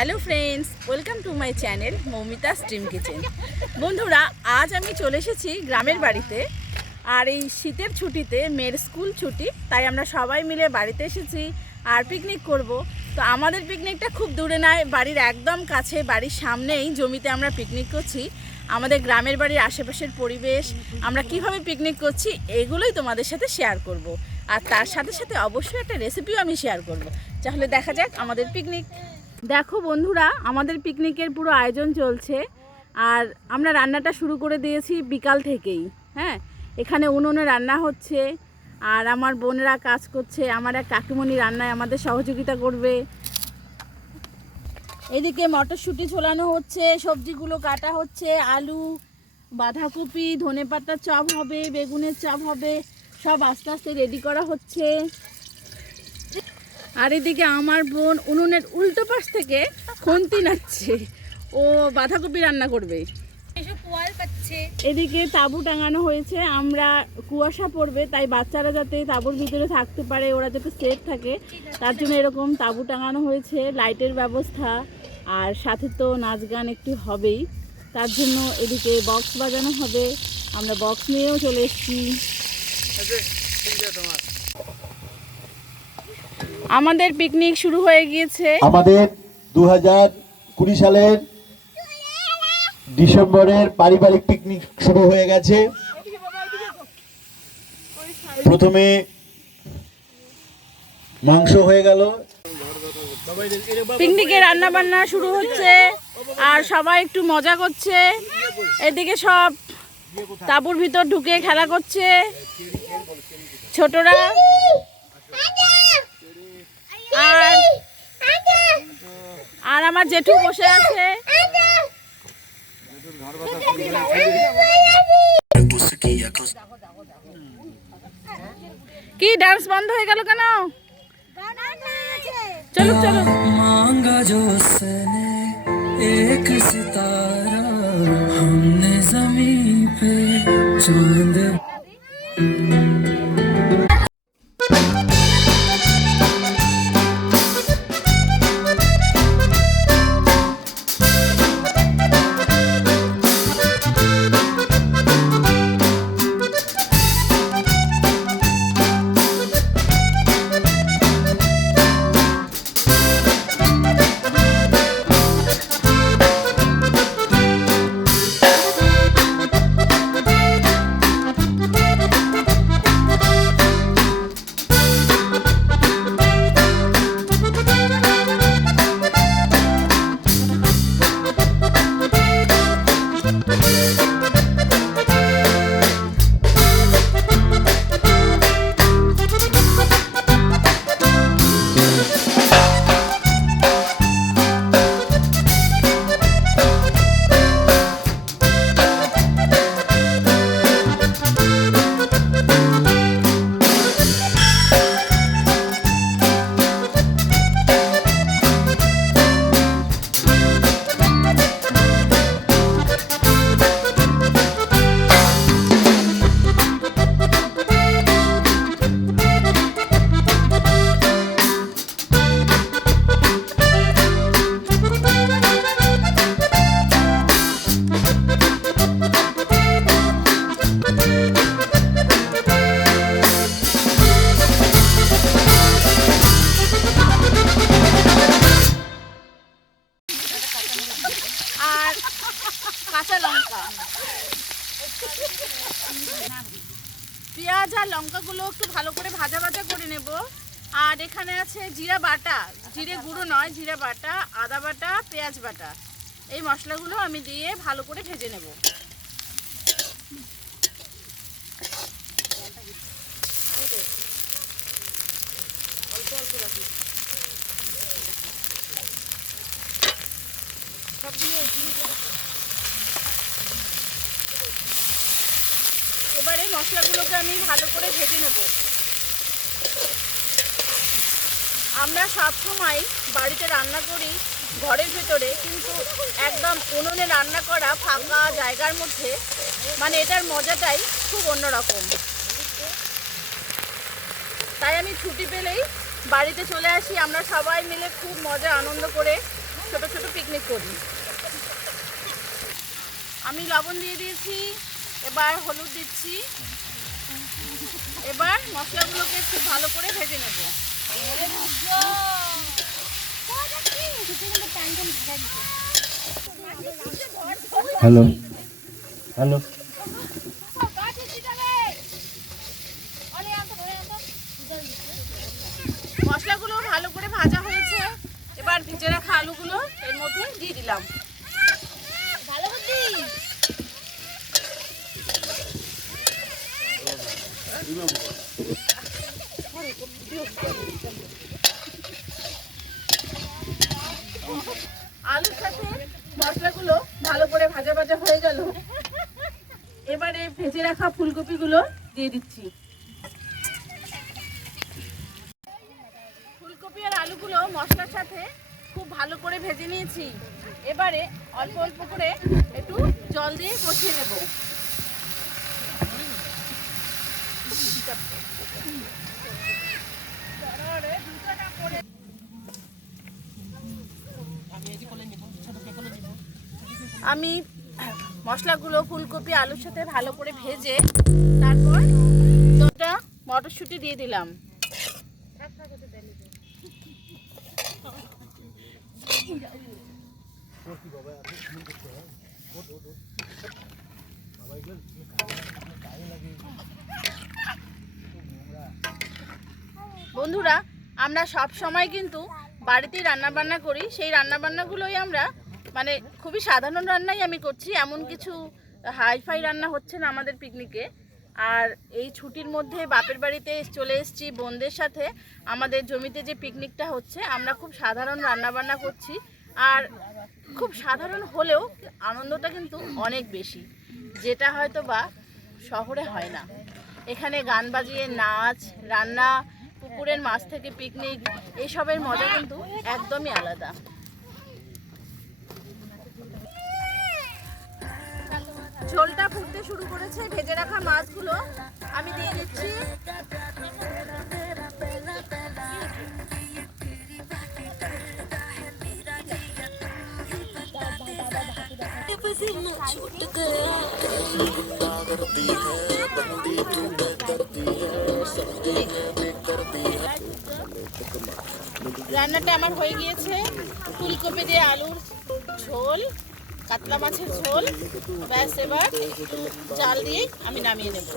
Hello friends, welcome to my channel Moumita's dream kitchen. বন্ধুরা, আজ আমি চলে এসেছি গ্রামের বাড়িতে। আর এই শীতের ছুটিতে মেয়ের স্কুল ছুটি, তাই আমরা সবাই মিলে বাড়িতে এসেছি আর পিকনিক করব। তো আমাদের পিকনিকটা খুব দূরে নয়, বাড়ির একদম কাছে, বাড়ির সামনেই জমিতে আমরা পিকনিক করছি। আমাদের গ্রামের বাড়ির আশেপাশের পরিবেশ, আমরা কিভাবে পিকনিক করছি, এগুলোই তোমাদের সাথে শেয়ার করব। আর তার সাথে সাথে অবশ্যই একটা রেসিপিও আমি শেয়ার করব। তাহলে দেখা যাক আমাদের পিকনিক। দেখো বন্ধুরা, আমাদের পিকনিকের পুরো আয়োজন চলছে আর আমরা রান্নাটা শুরু করে দিয়েছি বিকাল থেকেই। হ্যাঁ, এখানে উনুনে রান্না হচ্ছে আর আমার বোনেরা কাজ করছে, আমার এক কাকিমণি রান্নায় আমাদের সহযোগিতা করবে। এদিকে মটরশুঁটি ছোলানো হচ্ছে, সবজিগুলো কাটা হচ্ছে, আলু, বাঁধাকপি, ধনেপাতার চপ হবে, বেগুনের চপ হবে, সব আস্তে আস্তে রেডি করা হচ্ছে। আর এদিকে আমার বোন উনুনের উল্টো পাশ থেকে খুন্তি নাচ্ছে, ও বাঁধাকপি রান্না করবে। এদিকে তাঁবু টাঙানো হয়েছে, আমরা কুয়াশা পড়বে তাই বাচ্চারা যাতে তাঁবুর ভিতরে থাকতে পারে, ওরা যাতে সেফ থাকে তার জন্য এরকম তাঁবু টাঙানো হয়েছে, লাইটের ব্যবস্থা। আর সাথে তো নাচ গান একটু হবেই, তার জন্য এদিকে বক্স বাজানো হবে। আমরা বক্স নিয়েও চলে এসেছি। আমাদের পিকনিক শুরু হয়ে গিয়েছে। আমাদের 2020 সালের ডিসেম্বরের পারিবারিক পিকনিক শুরু হয়ে গেছে। প্রথমে মাংস হয়ে গেল, পিকনিকে রান্না বান্না শুরু হচ্ছে আর সবাই একটু মজা করছে। এদিকে সব তাঁবুর ভিতর ঢুকে খেলা করছে ছোটরা। আর আমার জেঠু বসে আছে। কি ডান্স বন্ধ হয়ে গেল কেন? চলো চলো। मांगा जो उसने एक सितारा, हमने ज़मीं पे चांद। আর কাঁচা লঙ্কা, পেঁয়াজ আর লঙ্কাগুলো একটু ভালো করে ভাজা ভাজা করে নেব। আর এখানে আছে জিরা বাটা, জিরে গুঁড়ো নয়, জিরা বাটা, আদা বাটা, পেঁয়াজ বাটা। এই মশলাগুলো আমি দিয়ে ভালো করে ভেজে নেব। অল্প অল্প রাখি, সব দিয়ে এবারে মশলাগুলোকে আমি ভালো করে ভেজে নেব। আমরা সবসময় বাড়িতে রান্না করি ঘরের ভেতরে, কিন্তু একদম উনুনে রান্না করা ফাঁকা জায়গার মধ্যে, মানে এটার মজাটাই খুব অন্যরকম। তাই আমি ছুটি পেলেই বাড়িতে চলে আসি, আমরা সবাই মিলে খুব মজা আনন্দ করে ছোট ছোট করি। আমি লবণ দিয়ে দিয়েছি, এবার হলুদ দিচ্ছি। এবার মশলাগুলোকে খুব ভালো করে ভেজে নেব। হ্যালো হ্যালো মশলাগুলো ভালো করে ভাজা হয়েছে, এবার ভেজে রাখা আলুগুলো এর মধ্যে দিয়ে দিলাম। আলুর সাথে মশলাগুলো ভালো করে ভাজা ভাজা হয়ে গেল, এবারে ভেজে রাখা ফুলকপিগুলো দিয়ে দিচ্ছি। ফুলকপি আর আলুগুলো মশলার সাথে খুব ভালো করে ভেজে নিয়েছি, এবারে অল্প অল্প করে একটু জল দিয়ে কষিয়ে নেব। আমি মশলাগুলো ফুলকপি আলুর সাথে ভালো করে ভেজে তারপর দুটো মটরশুঁটি দিয়ে দিলাম। বন্ধুরা, আমরা সব সময় কিন্তু বাড়িতেই রান্নাবান্না করি, সেই রান্নাবান্নাগুলোই আমরা মানে খুবই সাধারণ রান্নাই আমি করছি, এমন কিছু হাইফাই রান্না হচ্ছে না আমাদের পিকনিকে। আর এই ছুটির মধ্যে বাপের বাড়িতে চলে এসেছি বোনদের সাথে, আমাদের জমিতে যে পিকনিকটা হচ্ছে আমরা খুব সাধারণ রান্নাবান্না করছি। আর খুব সাধারণ হলেও আনন্দটা কিন্তু অনেক বেশি, যেটা হয়তো বা শহরে হয় না। এখানে গান বাজিয়ে নাচ, রান্না, পুকুরের মাছ থেকে পিকনিক, এইসবের মজা কিন্তু একদমই আলাদা। ঝোলটা ফুটতে শুরু করেছে, ভেজে রাখা মাছগুলো আমি দিয়ে দিচ্ছি। রান্নাটা আমার হয়ে গিয়েছে, ফুলকপি দিয়ে আলুর ঝোল, কাতলা মাছের ঝোল। ব্যাস, এবার জাল দিয়ে আমি নামিয়ে নেব।